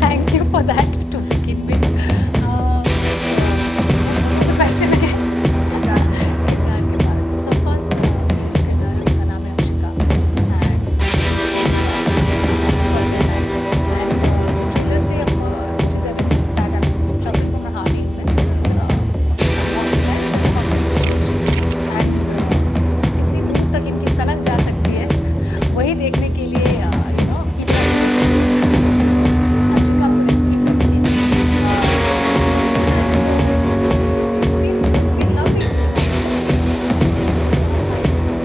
Thank you for that to begin with. What's the question again? किरदार के बारे में. So of course, मेरे जो किरदार है उनका नाम है Akshika and first with that and जो trailer से which is evident that I was struggling from my heart with hostel situation and कितनी दूर तक इनकी सनक जा सकती है वही देखने के लिए अक्षिका को रेस्क्यू करने के लिए it's been lovely.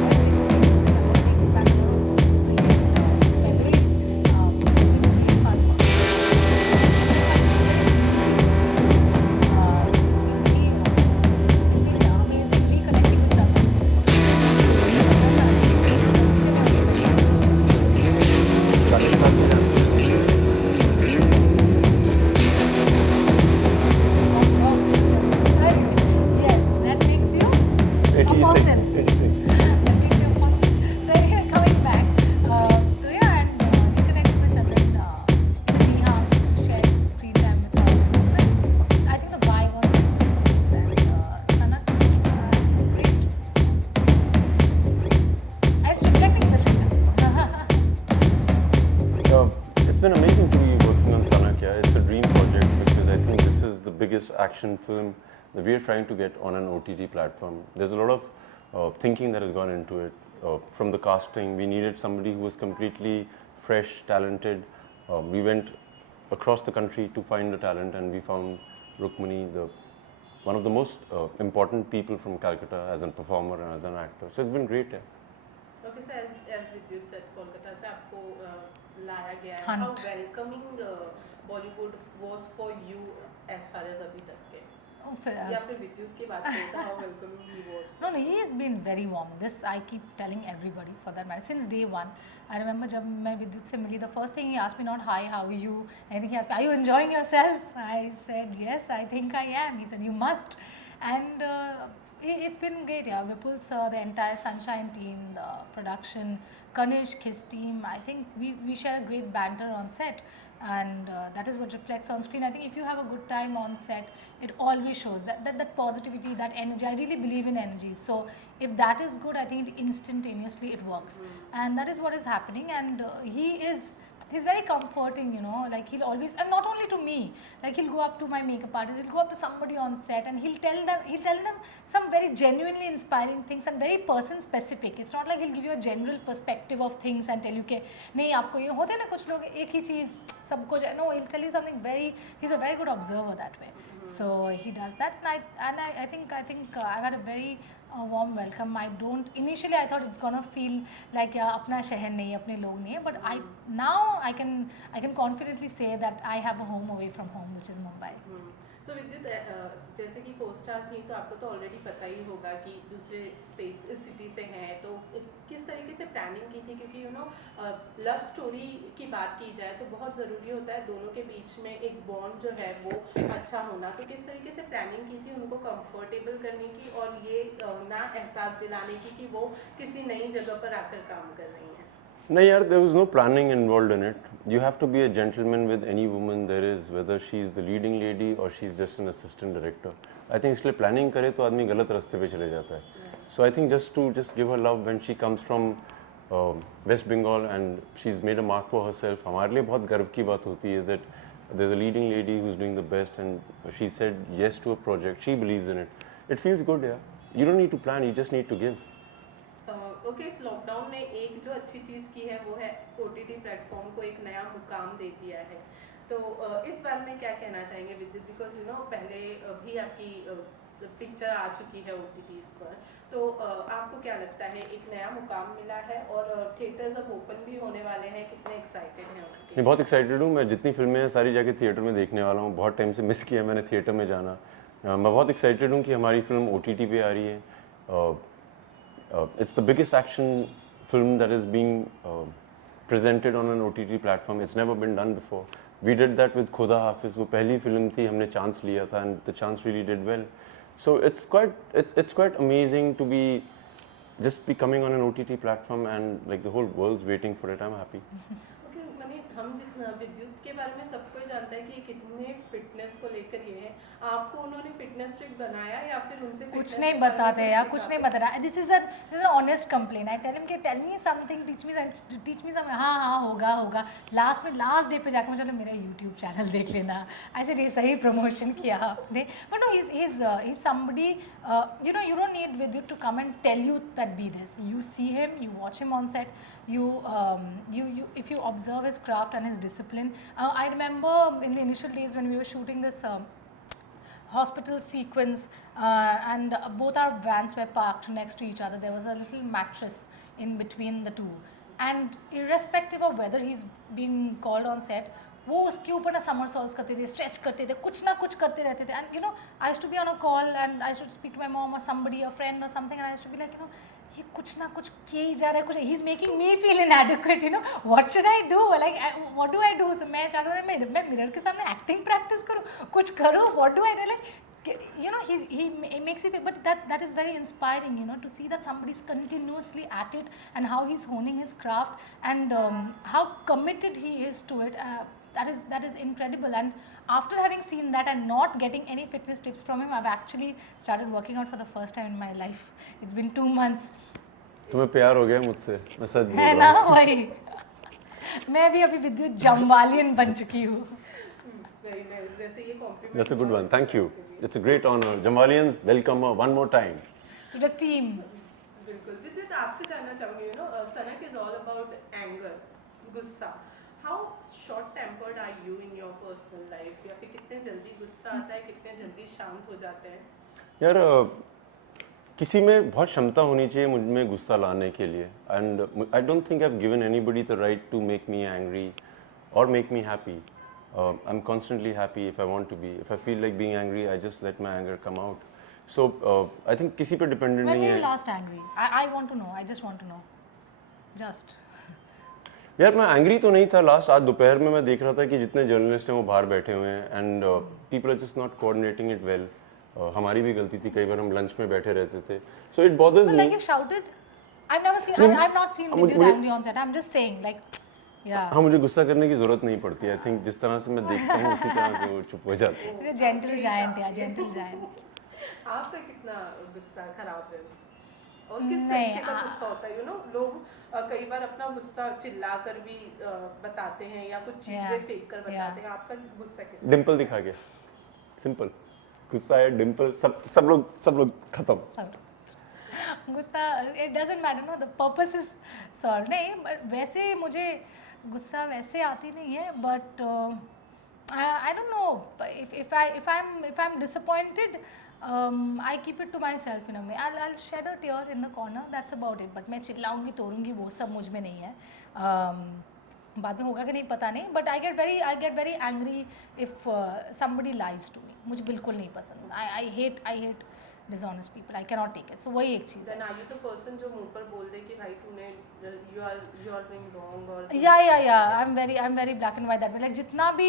First experiences are making back a lot of brilliant memories. It's been really fun. It's been amazing reconnecting with Chandan. उससे मैं उम्मीद Yes, that makes you a person. 86. That makes you a person. So anyway, coming back, so yeah, and reconnecting with Chandan, Neha shared screen time with her. So I think the vibe on set was great, and Sanak, great. And it's reflecting in the trailer. It's been amazing to be working on Sanakya. It's a dream project because I think this is the biggest action film that we are trying to get on an OTT platform. There's a lot of thinking that has gone into it. From the casting, we needed somebody who was completely fresh, talented. We went across the country to find the talent, and we found Rukmini, one of the most important people from Calcutta as a performer and as an actor. So it's been great. Yeah. Okay, so as Vidyut said, Kolkata से आपको लाया गया है. Hunt. How welcoming Bollywood was for you as far as अभी तक के? या फिर विद्युत की बात करें तो how welcoming he was? No, he has been very warm. This I keep telling everybody for that matter. Since day one, I remember जब मैं विद्युत से मिली, the first thing he asked me not hi, how are you? I think he asked me, are you enjoying yourself? I said yes, I think I am. He said you must, and it's been great. Yeah, Vipul sir, the entire Sunshine team, the production, Kanishk, his team. I think we share a great banter on set. And that is what reflects on screen. I think if you have a good time on set, it always shows that positivity, that energy. I really believe in energy. So if that is good, I think instantaneously it works. And that is what is happening. And he's very comforting, like he'll always, and not only to me, like he'll go up to my makeup artist, he'll go up to somebody on set and he'll tell them some very genuinely inspiring things and very person specific. It's not like he'll give you a general perspective of things and tell you कि नहीं आपको ये होते हैं ना कुछ लोग एक ही चीज़ सबको no, he'll tell you something he's a very good observer that way. So he does that, and I think I've had a very warm welcome. Initially I thought it's gonna feel like अपना शहर नहीं है, अपने लोग नहीं है, but now I can confidently say that I have a home away from home, which is Mumbai. So विद्युत जैसे कि co-star थी तो आपको तो ऑलरेडी पता ही होगा कि दूसरे सिटी से हैं, तो किस तरीके से प्लानिंग की थी, क्योंकि लव स्टोरी की बात की जाए तो बहुत ज़रूरी होता है दोनों के बीच में एक बॉन्ड जो है वो अच्छा होना. तो किस तरीके से प्लानिंग की थी उनको कंफर्टेबल करने की और ये ना एहसास दिलाने की कि वो किसी नई जगह पर आकर काम कर रही हैं? No, yaar, there was no planning involved in it. You have to be a gentleman with any woman there is, whether she's the leading lady or she's just an assistant director. I think इसलिए planning करे तो आदमी गलत रास्ते पे चले जाता है. So I think just give her love when she comes from West Bengal and she's made a mark for herself. हमारे लिए बहुत गर्व की बात होती है that there's a leading lady who's doing the best and she said yes to a project. She believes in it. It feels good, yeah. You don't need to plan. You just need to give. Okay, इस lockdown ने एक जो अच्छी चीज़ की है वो है OTT platform को एक नया मुकाम दे दिया है. तो इस बारे में क्या कहना चाहेंगे विद्युत, बिकॉज पहले भी आपकी पिक्चर आ चुकी है OTTs पर, तो आपको क्या लगता है एक नया मुकाम मिला है और थिएटर्स अब ओपन भी होने वाले हैं, कितने एक्साइटेड हैं उसके? मैं बहुत एक्साइटेड हूँ. मैं जितनी फिल्में हैं सारी जाके थिएटर में देखने वाला हूँ. बहुत टाइम से मिस किया मैंने थिएटर में जाना. मैं बहुत एक्साइटेड हूँ कि हमारी फिल्म OTT पे आ रही है. It's the biggest action film that is being presented on an OTT platform. It's never been done before. We did that with Khuda Hafiz. वो पहली फिल्म थी, हमने चांस लिया था and the chance really did well. So it's quite amazing to be coming on an OTT platform and like the whole world's waiting for it. I'm happy. Okay, Mani, हम जितना विद्युत के बारे में सब कोई जानता है कि ये कितने फिटनेस को लेकर ये है, आपको उन्होंने फिटनेस ट्रिक बनाया या फिर उनसे कुछ fitness नहीं के बारे में बताते कुछ यार, कुछ सिखाते? नहीं बता रहा. This is an honest complain. I tell him कि tell me something, teach me something. हाँ हाँ होगा. लास्ट डे पे जाकर मुझे बोला, मेरा यूट्यूब चैनल देख लेना. ऐसे ये सही प्रमोशन किया आपने. But no, he is somebody, you know, you don't need Vidyut to come and tell you that be this. You see him, you watch him on set, you if you observe his craft and his discipline. I remember in the initial days when we were shooting this hospital sequence, and both our vans were parked next to each other. There was a little mattress in between the two, and irrespective of whether he's being called on set, वो उसके ऊपर ना समरसॉल्ट्स करते थे, stretch करते थे, कुछ ना कुछ करते रहते थे. And you know, I used to be on a call and I should speak to my mom और समबडी, अ फ्रेंड और something, and I used to be like, you know, ये कुछ ना कुछ किए ही जा रहा है, कुछ he is making me feel inadequate, you know, what should I do, like what do I do. So मैं चाहता हूँ मैं मिरर के सामने एक्टिंग प्रैक्टिस करूँ, कुछ करूँ, what do I do, like, you know, he makes you feel, but that is very inspiring, you know, to see that somebody's continuously at it and how he's honing his craft, and how committed he is to it. That is incredible. And after having seen that and not getting any fitness tips from him, I've actually started working out for the first time in my life. It's been 2 months. तुम्हें प्यार हो गया मुझसे, मैं सच बोल है रहा ना, हूँ. वही. मैं भी अभी विद्युत जम्वालियन बन चुकी हूँ. Very nice. जैसे ये compliment That's a good one. बहुत Thank you. आपके लिए। It's a great honor. Jamalians, welcome her one more time. To the team. बिल्कुल. विद्युत, आपसे जानना चाहूँगी, you know, सनक is all about anger, गुस्सा. How short tempered are you in your personal life? या फिर कितने जल्दी गुस्सा आता है, कितने जल्दी शांत हो जाते हैं? यार किसी में बहुत क्षमता होनी चाहिए मुझ में गुस्सा लाने के लिए, and I don't think I have given anybody the right to make me angry और make me happy. I am constantly happy if I want to be. If I feel like being angry, I just let my anger come out. So I think किसी पे dependent When नहीं were you है. last angry? I want to know. I just want to know. Just. यार मैं angry तो नहीं था last. आज दोपहर में मैं देख रहा था कि जितने जर्नलिस्ट हैं वो बाहर बैठे हुए हैं, and people are just not coordinating it well. हमारी भी गलती थी, कई बार हम लंच में बैठे रहते थे. So it bothers But me. like you shouted. I've never seen. I've not seen Vidyut angry on set. I'm just saying, like, yeah. हाँ, मुझे गुस्सा करने की जरूरत नहीं पड़ती. आई थिंक जिस तरह से मैं देखता हूँ उसी तरह से वो चुप हो जाते हैं. He's a gentle giant, yeah, gentle giant. आपका कितना गुस्सा खराब है और किस नहीं, तरीके का गुस्सा होता है? यू नो, लोग कई बार अपना गुस्सा चिल्ला कर भी बताते हैं या कुछ चीजें Yeah, फेंक कर बताते हैं. आपका गुस्सा किस? डिम्पल दिखा के, सिंपल. गुस्सा है, डिम्पल, सब लोग खत्म. So, गुस्सा, it doesn't matter, no. The purpose is solved. नहीं, but वैसे मुझे गुस्सा वैसे आती नहीं है, but I don't know. If I'm disappointed, I keep it to myself in a way. I'll shed a tear in the corner. That's about it. But मैं चिल्लाऊंगी, तोड़ूंगी, वो सब मुझ में नहीं है. बाद में होगा कि नहीं पता नहीं. But I get very angry if somebody lies to me. मुझे बिल्कुल नहीं पसंद. I hate dishonest people. I cannot take it. So वही एक चीज़ है. Then are you the person जो मुंह पर बोल दे कि भाई तूने you are doing wrong or Yeah. I'm very black and white that way. Like जितना भी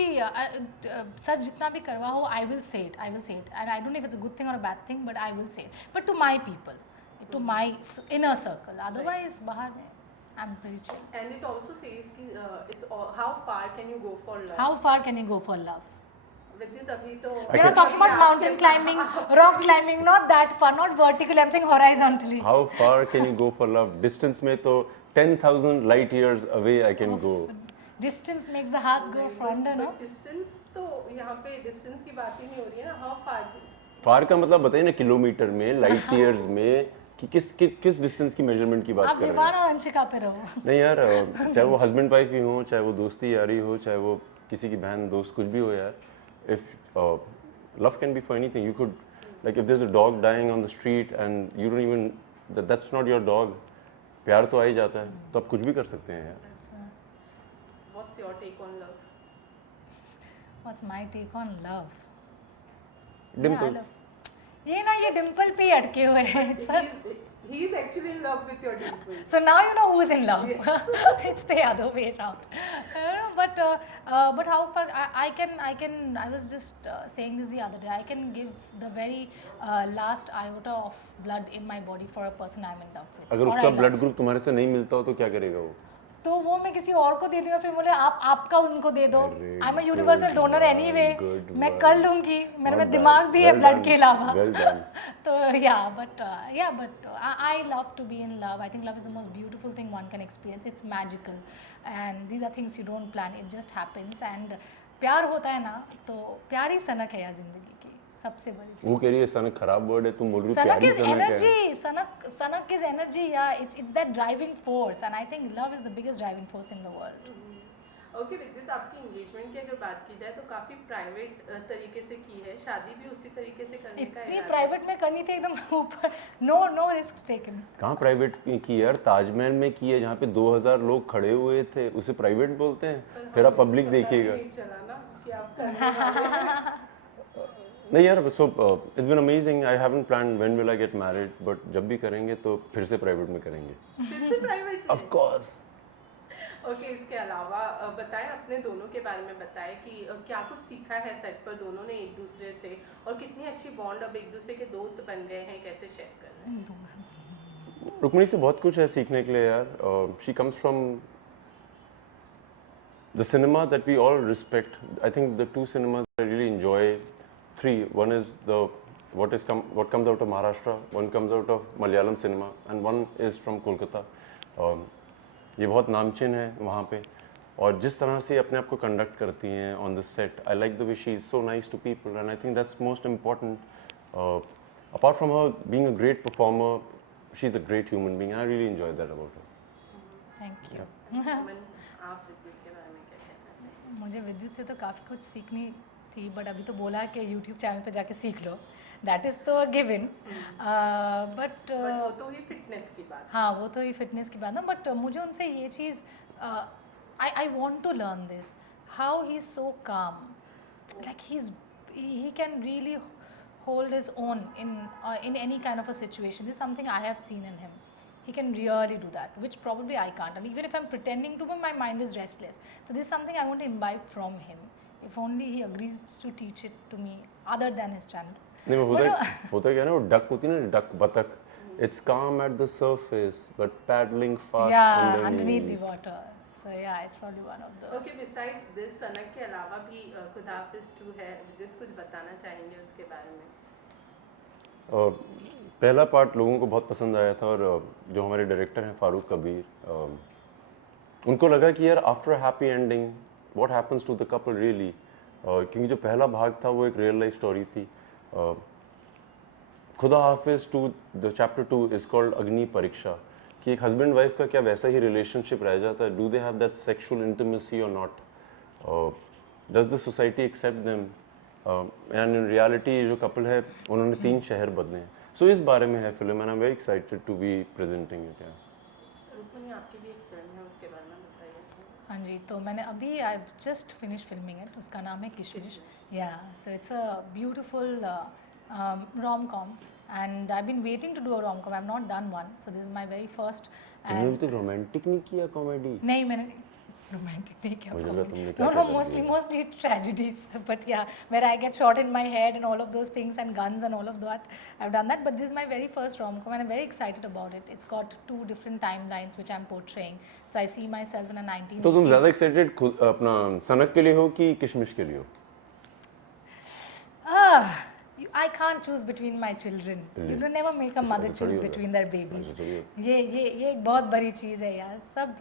सच जितना भी करवा हो, I will say it. And I don't know if it's a good thing or a bad thing, but I will say it. But to my people, to my inner circle. Otherwise, बाहर में, I'm pretty chill. And it also says कि it's all, how far can you go for love? How far can you go for love? विद्युत अभी तो We're not talking about mountain climbing, rock climbing, not that far, not vertically. I'm saying horizontally. How far can you go for love? Distance में तो 10,000 light years away I can go. Distance makes the hearts go fonder, no? Distance तो यहाँ पे distance की बात ही नहीं हो रही है ना. How far? फार का मतलब बताइए ना, किलोमीटर में, लाइट ईयर्स में, कि किस डिस्टेंस की मेजरमेंट की बात आप कर रहे विवान हैं. और अंशिका पे रहो. नहीं यार, चाहे वो हस्बैंड वाइफ ही हो, चाहे वो दोस्ती यारी हो, चाहे वो किसी की बहन दोस्त कुछ भी हो यार. If love can be for anything, you could, like if there's a dog dying on the street and you don't even, that's not your dog, प्यार तो आ ही जाता है, तो आप कुछ भी कर सकते हैं यार. What's your take on love? What's my take on love? Dimples. ये ना, ये डिम्पल पे ही अटके हुए हैं. He is actually in love with your dimples. So now you know who's in love. It's the other way around. But how far I was just saying this the other day. I can give the very last iota of blood in my body for a person I'm in love with. अगर or उसका I blood love. Group तुम्हारे से नहीं मिलता हो तो क्या करेगा वो? तो वो मैं किसी और को दे दूँ और फिर बोले आप आपका उनको दे दो. अरे I am a universal donor anyway. good मैं one. कर लूँगी, मेरे Not में bad. दिमाग भी है Well ब्लड done. के अलावा. Well done. तो yeah, but I love to be in love. I think love is the most beautiful thing one can experience. It's magical, and these are things you don't plan. It just happens. And प्यार होता है ना, तो प्यार ही सनक है यार जिंदगी की सबसे बड़ी चीज़. वो कह रही है सनक खराब वर्ड है, तुम बोल रही हो Sanak प्यारी is सनक है. energy. Sanak is energy. Yeah, it's that driving force, and I think love is the biggest driving force in the world. Okay विद्युत, आपकी इंगेजमेंट की अगर बात की जाए तो काफ़ी प्राइवेट तरीके से की है, शादी भी उसी तरीके से करने का इतनी इरादा है। प्राइवेट में करनी थी एकदम ऊपर. No risk taken. कहाँ प्राइवेट की यार, ताजमहल में की है जहाँ पे 2000 लोग खड़े हुए थे, उसे प्राइवेट बोलते हैं. फिर आप पब्लिक पता भी देखिएगा. नहीं चला ना कि आप करने वाले हैं। नहीं यार, so it's been amazing. I haven't planned when will I get married, but जब भी करेंगे तो फिर से प्राइवेट में करेंगे. फिर से प्राइवेट ऑफ कोर्स. ओके, इसके अलावा बताएं, अपने दोनों के बारे में बताएं कि क्या कुछ सीखा है सेट पर दोनों ने एक दूसरे से, और कितनी अच्छी बॉन्ड अब एक दूसरे के दोस्त बन गए हैं, कैसे शेयर कर रहे हैं? रुक्मिणी से बहुत कुछ है सीखने के लिए यार. She comes from the cinema that we all respect. I think the two cinemas I really enjoy, three. One is what comes out of Maharashtra, one comes out of Malayalam cinema, and one is from Kolkata. ये बहुत नामचीन है वहाँ पे, और जिस तरह से अपने आप को कंडक्ट करती हैं on the set, I like the way she is so nice to people, and I think that's most important. Apart from her being a great performer, she is a great human being. I really enjoy that about her. Thank you. Aman, आप विद्युत के बारे में क्या कहना चाहेंगे? मुझे विद्युत से तो काफ़ी कुछ सीखनी थी, बट अभी तो बोला कि यूट्यूब चैनल पे जाके सीख लो. दैट इज़ तो गिवन. बट वो तो ही फिटनेस की बात। हाँ, वो तो ही फिटनेस की बात है. बट मुझे उनसे ये चीज़, I want to learn this, how he is so calm, like he can really hold his own in any kind of a situation. This is something I have seen in him. He can really do that, which probably I can't. And even if I'm pretending to be, my mind is restless. So this is something I want to imbibe from him. If only he agrees to teach it to me, other than his channel. नहीं, होता क्या है ना, वो duck होती है ना, duck बतख. It's calm at the surface, but paddling fast Yeah, underneath the water. So yeah, it's probably one of those. Okay, besides this सनक के अलावा भी खुदा हाफिज़ 2 है, विद्युत कुछ बताना चाहेंगे उसके बारे में? पहला पार्ट लोगों को बहुत पसंद आया था, और जो हमारे डायरेक्टर हैं फारूक कबीर, उनको लगा कि यार after a happy ending what happens to the couple really. क्योंकि जो पहला भाग था वो एक रियल लाइफ स्टोरी थी. खुदा हाफिज़ 2, द चैप्टर 2 इज़ कॉल्ड अग्नि परीक्षा, कि एक हस्बैंड वाइफ का क्या वैसा ही रिलेशनशिप रह जाता है. Do they have that sexual intimacy और not? Does the society accept them? And in reality जो कपल है उन्होंने 3 शहर बदले हैं. सो इस बारे में है film, and I am very excited to be presenting it. Rukmini, आपकी भी एक फिल्म है, उसके बारे में बताइए. हाँ जी, तो मैंने अभी I just finish filming it. उसका नाम है किशमिश. या so it's a beautiful rom-com, and I've been waiting to do a rom-com. I've not done one, so this is my very first. तुमने भी तो रोमांटिक नहीं किया कॉमेडी? नहीं, मैंने रोमांटिक नहीं किया. मुझे लगा तुमने क्या No, क्या mostly tragedies. But yeah, where I get shot in my head and all of those things, and guns and all of that. I've done that, but this is my very first rom-com, and I'm very excited about it. It's got 2 different timelines which I'm portraying. So I see myself in a 1980s. तो तुम ज़्यादा excited अपना सनक के लिए हो कि किशमिश के लिए हो? I can't choose between my children. You don't never make a mother choose between their babies. ये एक बहुत बड़ी चीज़ है यार.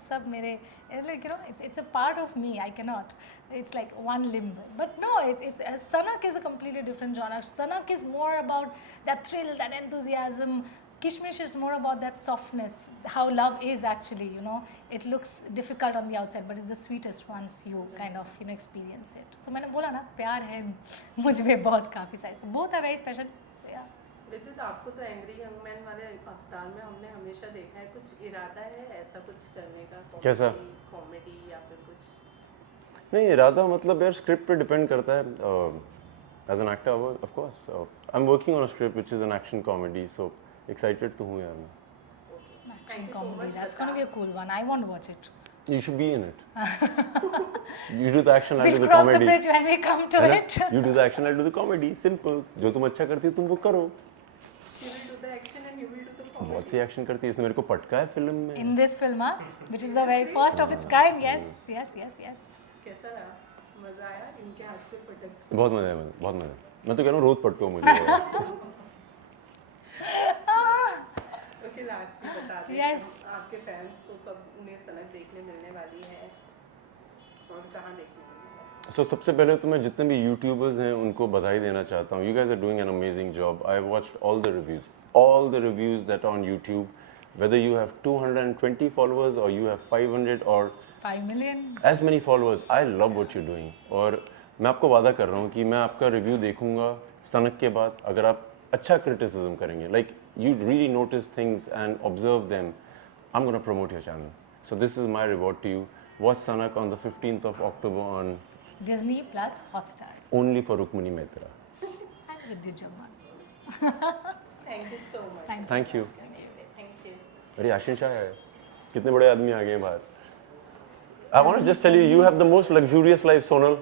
सब मेरे, like you know, it's a part of me. I cannot. It's like one limb. But no, it's Sanak is a completely different genre. Sanak is more about that thrill, that enthusiasm. Kishmish is more about that softness, how love is actually, you know. It looks difficult on the outside, but it's the sweetest once you kind of, you know, experience it. So मैंने बोला ना, प्यार है मुझ में बहुत काफ़ी सारे. Both are very special. So yeah. विद्युत, आपको तो एंग्री यंग मैन वाले अवतार में हमने हमेशा देखा है, कुछ इरादा है ऐसा कुछ करने का? कैसा? कॉमेडी या फिर कुछ? नहीं, इरादा मतलब यार स्क्रिप्ट पे डिपेंड करता है. As an actor of course I am working on a script which is an action comedy, so excited तो हूँ यार मैं. Action comedy. That's gonna be a cool one. I want to watch it. You should be in it. You do the action, I'll do We'll the cross the comedy. bridge when we come to है ना? it. You do the action, I'll do the comedy. Simple. जो तुम अच्छा करती हो तुम वो करो. She will do the action and you will do the बहुत सी एक्शन करती है, इसने मेरे को पटका है फिल्म में। In this film, which is the very first of its kind. Yes, yes, yes, yes. कैसा रहा? मजा आया इनके हाथ से पटक? बहुत मजा है, बहुत मजा है। मैं तो कह रहा हूँ रोज पटको मुझे। ओके, लास्ट बता दें Yes. आपके फैंस को कब उन्हें सनक देखने मिलने वाली है और कहाँ देखने मिलेगी? सो सबसे पहले तो मैं जितने भी यूट्यूबर्स हैं उनको बधाई देना चाहता हूँ। You guys are doing an amazing job. I have watched all the reviews that are on YouTube, whether you have 220 followers or you have 500 or 5 million. as many followers, I love what you're doing. और मैं आपको वादा कर रहा हूँ कि मैं आपका रिव्यू देखूंगा सनक के बाद। अगर आप अच्छा क्रिटिसिज्म करेंगे, like you really notice things and observe them, I'm going to promote your channel. So this is my reward to you. Watch Sanak on the 15th of October on Disney Plus Hotstar. only for Rukmini Mehta. And Vidyut Jammar. Thank you so much. Thank you. Thank you. अरे आशीष शाह है, कितने बड़े आदमी आ गए हैं बाहर। I want to just tell you, you have the most luxurious life, Sonal.